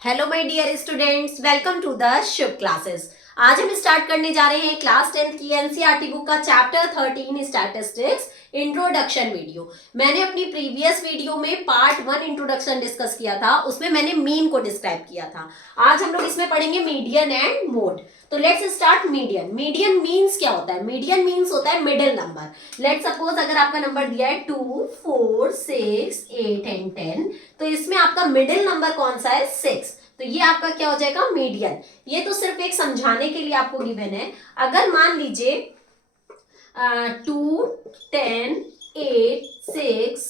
Hello my dear students, welcome to the Shubh classes. आज हम start करने जा रहे हैं क्लास 10th की एनसीईआरटी बुक का चैप्टर 13 स्टैटिस्टिक्स इंट्रोडक्शन वीडियो। मैंने अपनी प्रीवियस वीडियो में पार्ट 1 इंट्रोडक्शन डिस्कस किया था, उसमें मैंने मीन को डिस्क्राइब किया था। आज हम लोग इसमें पढ़ेंगे मीडियन एंड मोड। तो let's start median. Median means क्या होता है? मीडियन मीन्स होता है मिडिल नंबर। लेट सपोज अगर आपका नंबर दिया है 2, 4, 6, 8 एंड 10, तो इसमें आपका मिडिल नंबर कौन सा है? 6। तो ये आपका क्या हो जाएगा? मीडियन। ये तो सिर्फ एक समझाने के लिए आपको गिवन है। अगर मान लीजिए 2, 10, 8, 6,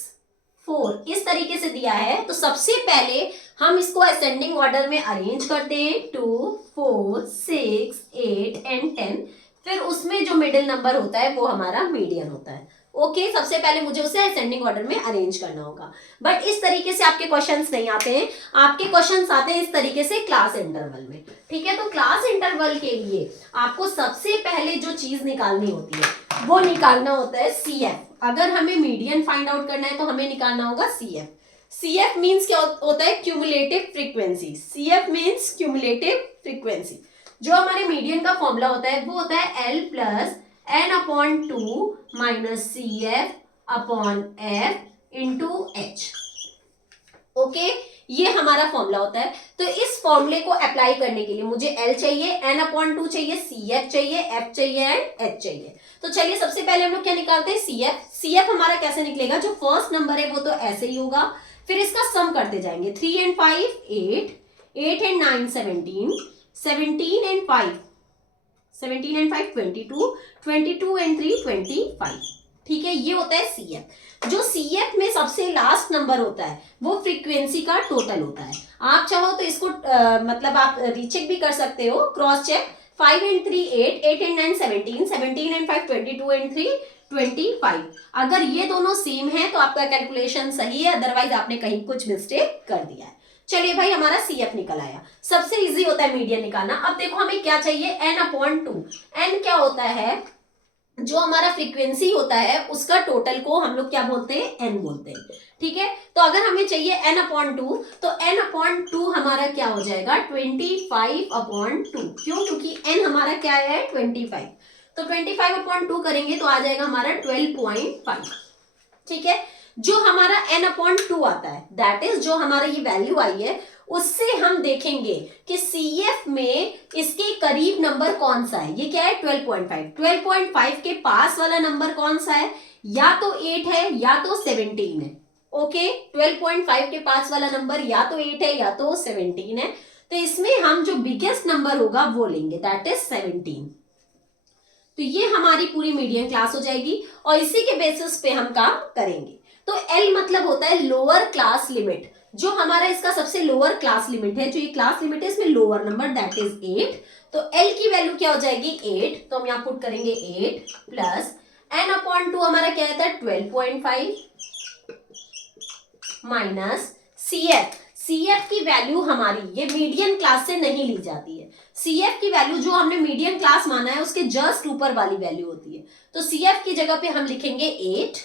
4 इस तरीके से दिया है, तो सबसे पहले हम इसको असेंडिंग ऑर्डर में अरेंज करते हैं। 2, 4, 6, 8 एंड 10। फिर उसमें जो मिडिल नंबर होता है वो हमारा मीडियन होता है। ओके, सबसे पहले मुझे उसे असेंडिंग ऑर्डर में अरेंज करना होगा। बट इस तरीके से आपके क्वेश्चंस नहीं आते हैं। आपके क्वेश्चंस आते हैं इस तरीके से क्लास इंटरवल में। ठीक है, तो क्लास इंटरवल के लिए आपको सबसे पहले जो चीज निकालनी होती है वो निकालना होता है सीएफ। अगर हमें मीडियन फाइंड आउट करना है तो हमें निकालना होगा सीएफ। सीएफ मीन्स क्या होता है? Cumulative frequency. CF means cumulative frequency. जो हमारे मीडियन का फॉर्मूला होता है वो होता है L plus n upon 2 minus c f upon f into h. Okay, ये हमारा फॉर्मूला होता है। तो इस फॉर्मूले को अप्लाई करने के लिए मुझे L चाहिए, n अपॉन 2 चाहिए, सी एफ चाहिए, एफ चाहिए एंड एच चाहिए। तो चलिए सबसे पहले हम लोग क्या निकालते हैं? C F. सी एफ हमारा कैसे निकलेगा? जो फर्स्ट नंबर है वो तो ऐसे ही होगा, फिर इसका सम करते जाएंगे। 3 and 5 8, 8 and 9 17, 17 and 5 17 and 5 22, 22 and 3 25। ठीक है, ये होता है सीएफ। जो सीएफ में सबसे लास्ट नंबर होता है वो फ्रीक्वेंसी का टोटल होता है। आप चाहो तो इसको मतलब आप रीचेक भी कर सकते हो, cross check. 5 and 3 8, 8 and 9 17, 17 and 5 22 and 3 25। अगर ये दोनों सेम है तो आपका कैलकुलेशन सही है, अदरवाइज आपने कहीं कुछ मिस्टेक कर दिया है। चलिए भाई, हमारा सीएफ निकल आया। सबसे इजी होता है मीडियन निकालना। अब देखो हमें क्या चाहिए? n upon 2। n क्या होता है? जो हमारा फ्रीक्वेंसी होता है उसका टोटल को हम लोग क्या बोलते हैं? n बोलते हैं। ठीक है, तो अगर हमें चाहिए n अपॉन 2, तो n अपॉन 2 हमारा क्या हो जाएगा? 25 अपॉन 2। क्यों? क्योंकि n हमारा क्या है? 25। तो 25 अपॉन 2 करेंगे तो आ जाएगा हमारा 12.5। ठीक है, जो हमारा n अपॉन 2 आता है, दैट इज जो हमारा ये वैल्यू आई है, उससे हम देखेंगे कि CF में इसके करीब नंबर कौन सा है। ये क्या है? 12.5। 12.5 के पास वाला नंबर कौन सा है? या तो 8 है या तो 17 है। ओके, 12.5 के पास वाला नंबर या तो 8 है या तो 17 है। तो इसमें हम जो बिगेस्ट नंबर होगा वो लेंगे, दैट इज 17। तो ये हमारी पूरी मीडियन क्लास हो जाएगी और इसी के बेसिस पे हम काम करेंगे। तो L मतलब होता है लोअर क्लास लिमिट। जो हमारा इसका सबसे लोअर क्लास लिमिट है, जो ये क्लास लिमिट है इसमें लोअर नंबर, दैट इज 8। तो L की वैल्यू क्या हो जाएगी? 8। तो हम यहाँ पुट करेंगे 8 प्लस n अपॉन 2 हमारा क्या रहता है? 12.5 माइनस CF। CF की वैल्यू हमारी ये मीडियन क्लास से नहीं ली जाती है। CF की वैल्यू जो हमने मीडियन क्लास माना है उसके जस्ट ऊपर वाली वैल्यू होती है। तो CF की जगह पे हम लिखेंगे 8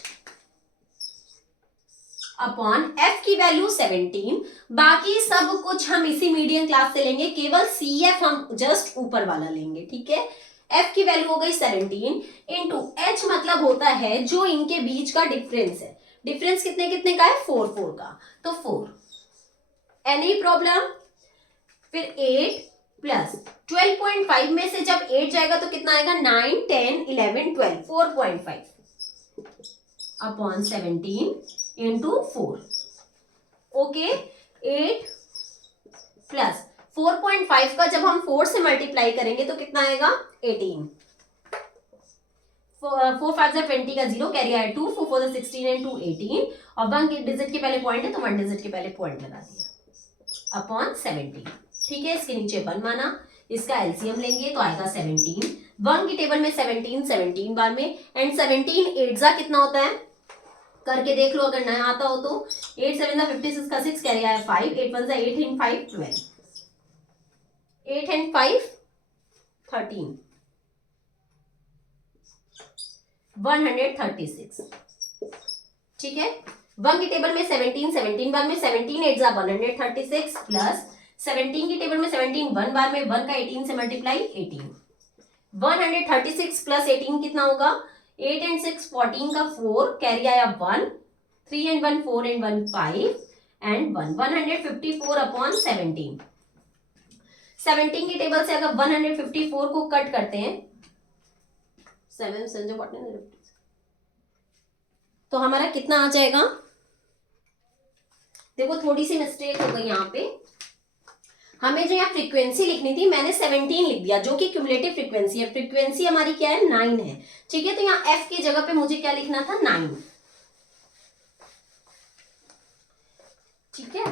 अपॉन F की वैल्यू 17। बाकी सब कुछ हम इसी मीडियन क्लास से लेंगे, केवल CF हम जस्ट ऊपर वाला लेंगे। ठीक है, F की वैल्यू हो गई 17 इंटू H मतलब होता है जो इनके बीच का डिफरेंस है। डिफरेंस कितने कितने का है? 4 4 का। तो 4। Any problem? फिर 8 प्लस 12.5 में से जब 8 जाएगा तो कितना आएगा? 9 10 11 12, 4.5 अपॉन 17 इंटू 4। ओके, 8 प्लस 4.5 का जब हम 4 से मल्टीप्लाई करेंगे तो कितना आएगा? 18। 4 5 20 का 0 कैरी आया 2, 4 4 16 एंड 2 18। और 1 डिजिट के पहले पॉइंट है तो 1 डिजिट के पहले पॉइंट लगा दिया अपॉन 17। ठीक है, इसके नीचे 1 माना, इसका एलसीएम लेंगे तो आएगा 17। 1 की टेबल में 17 17 बार में, एंड 17 8 जा कितना होता है? करके देख लो अगर नया आता हो तो। 8 7 जा 56 का 6 कैरी आया 5, 8 1 जा 8 एंड 5 12, 8 एंड 5 13, 136। ठीक है, 1 की टेबल में 17 17 बार में, 17 8 जा 136 प्लस 17 की टेबल में 17 1 बार में, 1 का 18 से मल्टीप्लाई 18, 136 प्लस 18 कितना होगा, 8 एंड 6 14 का 4, कैरी आया 1, 3 एंड 1 4 एंड 1 5 एंड 1, 154 अपॉन 17। 17 की टेबल से अगर 154 को कट करते हैं, 7 संजो तो हमारा कितना आ जाएगा, देखो थोड़ी सी मिस्टेक हो गई यहाँ पे, हमें जो यहाँ फ्रीक्वेंसी लिखनी थी मैंने 17 लिख दिया, जो कि क्यूमुलेटिव फ्रीक्वेंसी है। फ्रीक्वेंसी हमारी क्या है, 9 है, ठीक है। तो यहाँ एफ की जगह पे मुझे क्या लिखना था, 9, ठीक है।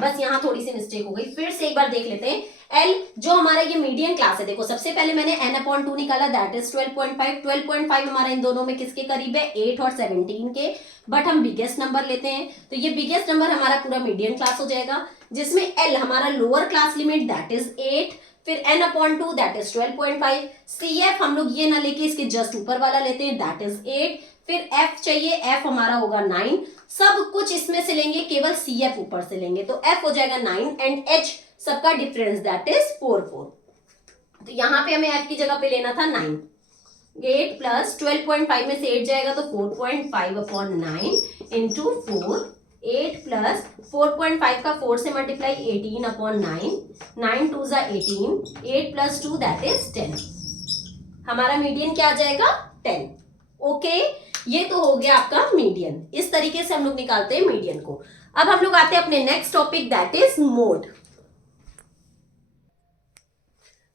बस यहाँ थोड़ी सी मिस्टेक हो गई, फिर से एक बार देख लेते हैं। एल जो हमारा ये मीडियन क्लास है, देखो सबसे पहले मैंने n/2 निकाला, दैट इज 12.5। 12.5 हमारा इन दोनों में किसके करीब है, 8 और 17 के, बट हम बिगेस्ट नंबर लेते हैं, तो ये बिगेस्ट नंबर हमारा पूरा मीडियन क्लास हो जाएगा, जिसमें एल हमारा lower class limit that is 8, फिर n/2 दैट इज 12.5, CF हम लोग ये ना लेके इसके जस्ट ऊपर वाला लेते हैं दैट इज 8, फिर F चाहिए, F हमारा होगा 9, सब कुछ इसमें से लेंगे, केवल CF ऊपर से लेंगे, तो F हो जाएगा 9 एंड H सबका डिफरेंस दैट इज 4 4। तो यहाँ पे हमें F की जगह पे लेना था 9, 8 प्लस 12.5 में से 8 जाएगा तो 4.5 अपॉन 9 इंटू 4, 8 प्लस 4.5 का 4 से मल्टीप्लाई 18 अपॉन 9, 9 2 जा 18, 8 प्लस 2 दैट इज 10, हमारा मीडियन क्या आ जाएगा, 10। ओके, ये तो हो गया आपका मीडियन। इस तरीके से हम लोग निकालते हैं मीडियन को। अब हम लोग आते हैं अपने next topic that is mode.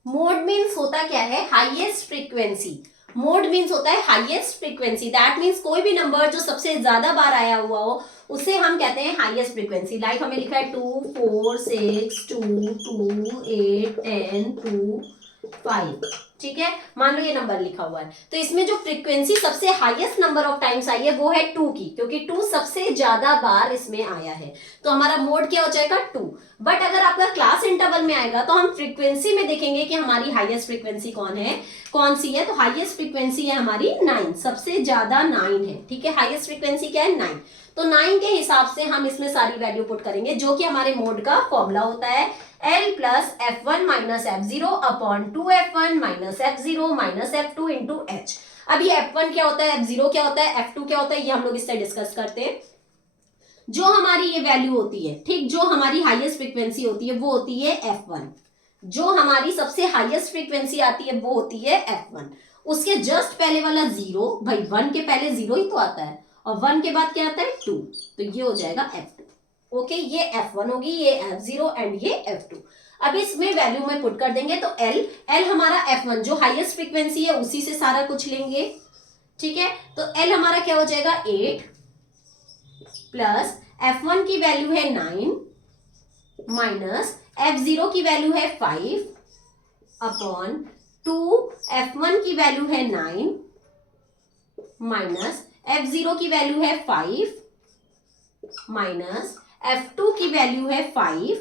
Mode means होता क्या है, हाईएस्ट फ्रीक्वेंसी। मोड मीन्स होता है हाईएस्ट फ्रीक्वेंसी, दैट मीन्स कोई भी नंबर जो सबसे ज्यादा बार आया हुआ हो उसे हम कहते हैं हाईएस्ट फ्रीक्वेंसी। लाइक हमें लिखा है 2 4 6 2 2 8 10 2 5, ठीक है, मान लो ये नंबर लिखा हुआ है, तो इसमें जो फ्रीक्वेंसी सबसे highest number of times I है वो है 2 की, क्योंकि 2 सबसे ज्यादा बार इसमें आया है, तो हमारा मोड क्या हो जाएगा 2। बट अगर आपका क्लास इंटरवल में आएगा तो हम फ्रीक्वेंसी में देखेंगे कि हमारी हाईएस्ट फ्रीक्वेंसी कौन सी है, तो हाईएस्ट फ्रीक्वेंसी है हमारी 9, सबसे ज्यादा 9 है, ठीक है, हाईएस्ट फ्रीक्वेंसी क्या है 9, तो 9 के हिसाब से हम इसमें सारी वैल्यू पुट करेंगे, जो कि हमारे मोड का फॉर्मूला होता है L plus F1 minus F0 upon 2F1 minus F0 minus F2 into H। अब ये F1 क्या होता है, F0 क्या होता है, F2 क्या होता है, ये हम लोग इससे डिस्कस करते हैं। जो हमारी ये वैल्यू होती है, ठीक, जो हमारी हाईएस्ट फ्रीक्वेंसी होती है वो होती है F1, जो हमारी सबसे हाईएस्ट फ्रीक्वेंसी आती है वो होती है F1, उसके जस्ट पहले वाला 0, भाई 1 के पहले 0 ही तो आता है, और 1 के बाद क्या आता है 2, तो ये हो जाएगा F2। ओके, ये F1 होगी, ये F0 एंड ये F2। अब इसमें वैल्यू में पुट कर देंगे तो L हमारा F1 जो हाईएस्ट फ्रीक्वेंसी है उसी से सारा कुछ लेंगे, ठीक है, तो L हमारा क्या हो जाएगा 8 प्लस F1 की वैल्यू है 9 माइनस F0 की वैल्यू है 5 अपॉन 2 F1 की वैल्यू है 9 माइनस F0 की वैल्यू है 5 माइनस F2 की वैल्यू है 5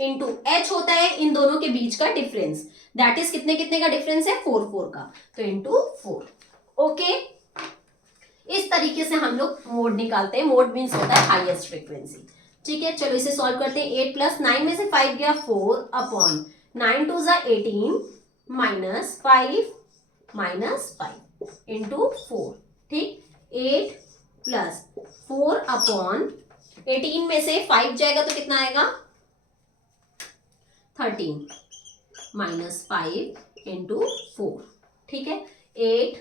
इंटू H होता है इन दोनों के बीच का डिफरेंस, दैट इज कितने कितने का डिफरेंस है, 4 4 का, तो इंटू 4। ओके, इस तरीके से हम लोग मोड निकालते हैं। मोड मीन्स होता है हाईएस्ट फ्रीक्वेंसी, ठीक है। चलो इसे सॉल्व करते हैं। 8 प्लस 9 में से 5 गया 4 अपॉन 9 2 जा 18 माइनस 5 माइनस 5 इंटू 4, ठीक, 8 प्लस 4 अपॉन 18 में से 5 जाएगा तो कितना आएगा 13 माइनस 5 इंटू 4, ठीक है, 8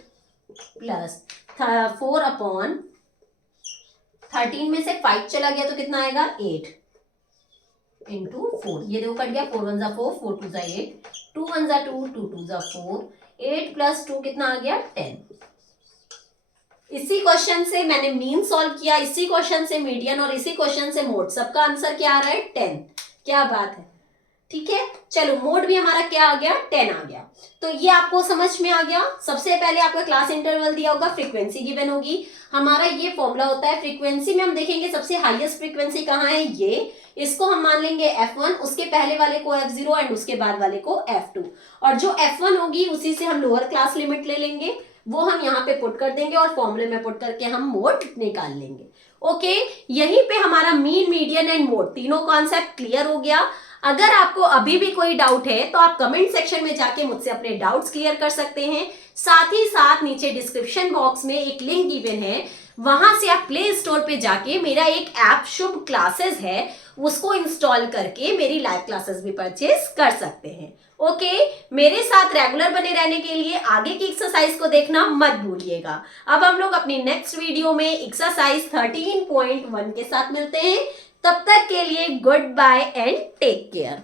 प्लस 4 अपॉन 13 में से 5 चला गया तो कितना आएगा 8 इंटू 4, ये देखो कट गया, 4 1 जा 4 4 2 जा 8 2 1 जा 2 2 2 जा 4, 8 प्लस 2 कितना आ गया 10। इसी क्वेश्चन से मैंने मीन सॉल्व किया, इसी क्वेश्चन से मीडियन और इसी क्वेश्चन से मोड, सबका आंसर क्या आ रहा है 10। क्या बात है, ठीक है। चलो मोड भी हमारा क्या आ गया 10 आ गया, तो ये आपको समझ में आ गया। सबसे पहले आपका क्लास इंटरवल दिया होगा, फ्रीक्वेंसी गिवन होगी, हमारा ये फॉर्मूला होता है। फ्रीक्वेंसी में हम देखेंगे सबसे हाईएस्ट फ्रीक्वेंसी कहाँ है, ये, इसको हम मान लेंगे F1, उसके पहले वाले को F0 एंड उसके बाद वाले को F2, और जो F1 होगी उसी से हम लोअर क्लास लिमिट ले लेंगे, वो हम यहाँ पे पुट कर देंगे और फॉर्मूले में पुट करके हम मोड निकाल लेंगे। ओके, यहीं पे हमारा मीन, मीडियन एंड मोड तीनों कॉन्सेप्ट क्लियर हो गया। अगर आपको अभी भी कोई डाउट है तो आप कमेंट सेक्शन में जाके मुझसे अपने डाउट्स क्लियर कर सकते हैं। साथ ही साथ नीचे डिस्क्रिप्शन बॉक्स में एक लिंक गिवन है, वहां से आप प्ले स्टोर पे जाके मेरा एक ऐप शुभ क्लासेस है उसको इंस्टॉल करके मेरी लाइव क्लासेस भी परचेज कर सकते हैं। ओके, मेरे साथ रेगुलर बने रहने के लिए आगे की एक्सरसाइज को देखना मत भूलिएगा। अब हम लोग अपनी नेक्स्ट वीडियो में एक्सरसाइज 13.1 के साथ मिलते हैं। तब तक के लिए good bye and take care.